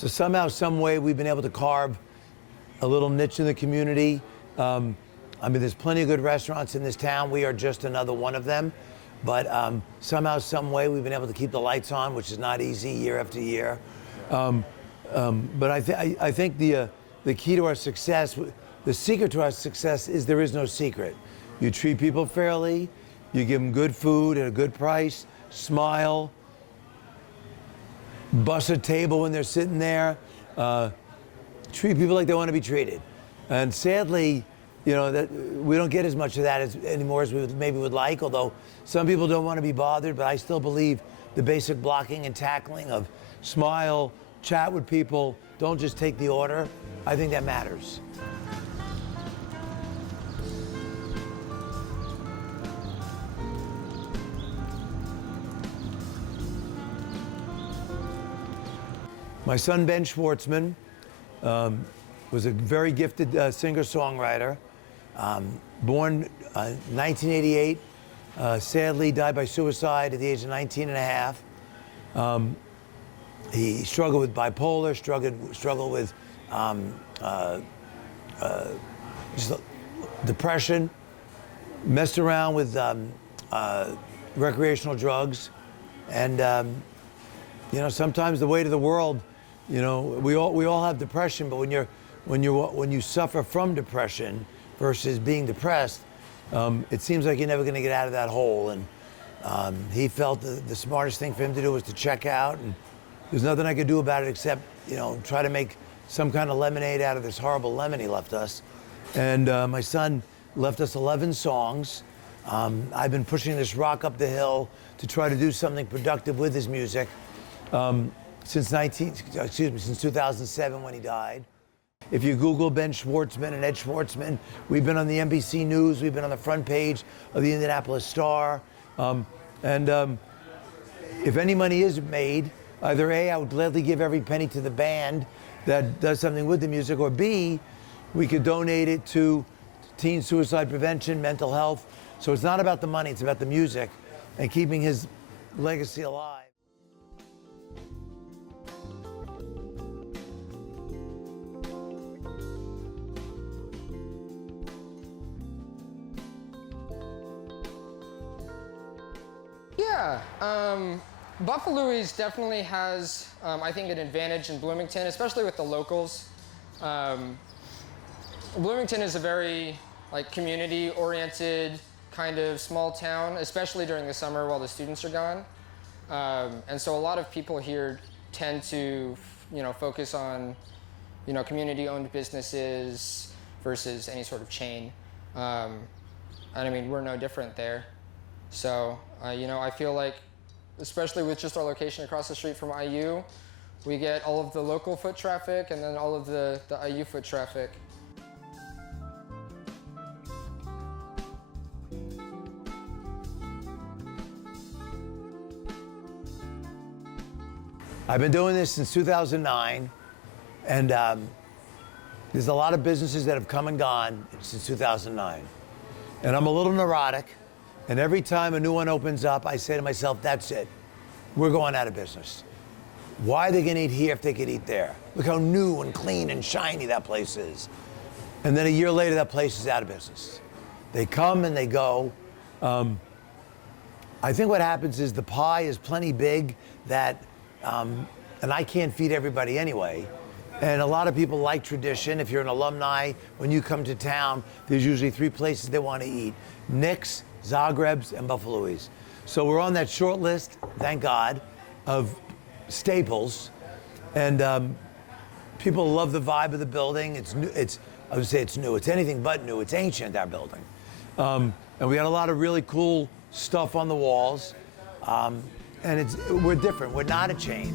So somehow, some way, we've been able to carve a little niche in the community. I mean, there's plenty of good restaurants in this town. We are just another one of them. But somehow, some way, we've been able to keep the lights on, which is not easy year after year. But I think the key to our success, the secret to our success is there is no secret. You treat people fairly, you give them good food at a good price, smile, bust a table when they're sitting there, treat people like they want to be treated. And sadly, you know, that we don't get as much of that anymore as we maybe would like, although some people don't want to be bothered, but I still believe the basic blocking and tackling of smile, chat with people, don't just take the order. I think that matters. My son, Ben Schwartzman, was a very gifted singer-songwriter. Born 1988, sadly died by suicide at the age of 19 and a half. He struggled with bipolar, struggled with just depression, messed around with recreational drugs, and you know, sometimes the weight of the world. You know, we all have depression, but when you suffer from depression versus being depressed, it seems like you're never going to get out of that hole. And he felt the smartest thing for him to do was to check out, and there's nothing I could do about it except, you know, try to make some kind of lemonade out of this horrible lemon he left us. And my son left us 11 songs. I've been pushing this rock up the hill to try to do something productive with his music. Since 2007 when he died. If you Google Ben Schwartzman and Ed Schwartzman, we've been on the NBC News, we've been on the front page of the Indianapolis Star. If any money is made, either A, I would gladly give every penny to the band that does something with the music, or B, we could donate it to teen suicide prevention, mental health. So it's not about the money, it's about the music and keeping his legacy alive. Yeah, BuffaLouie definitely has, I think, an advantage in Bloomington, especially with the locals. Bloomington is a very community-oriented kind of small town, especially during the summer while the students are gone. And so a lot of people here tend to, focus on, community-owned businesses versus any sort of chain. And I mean, we're no different there. So, I feel like, especially with just our location across the street from IU, we get all of the local foot traffic and then all of the IU foot traffic. I've been doing this since 2009, and there's a lot of businesses that have come and gone since 2009. And I'm a little neurotic. And every time a new one opens up, I say to myself, that's it. We're going out of business. Why are they going to eat here if they could eat there? Look how new and clean and shiny that place is. And then a year later, that place is out of business. They come and they go. I think what happens is the pie is plenty big that, and I can't feed everybody anyway. And a lot of people like tradition. If you're an alumni, when you come to town, there's usually 3 places they want to eat. Nick's, Zagreb's, and BuffaLouie's. So we're on that short list, thank God, of staples. And people love the vibe of the building. It's new, I would say it's new. It's anything but new. It's ancient, our building. And we got a lot of really cool stuff on the walls. And we're different. We're not a chain.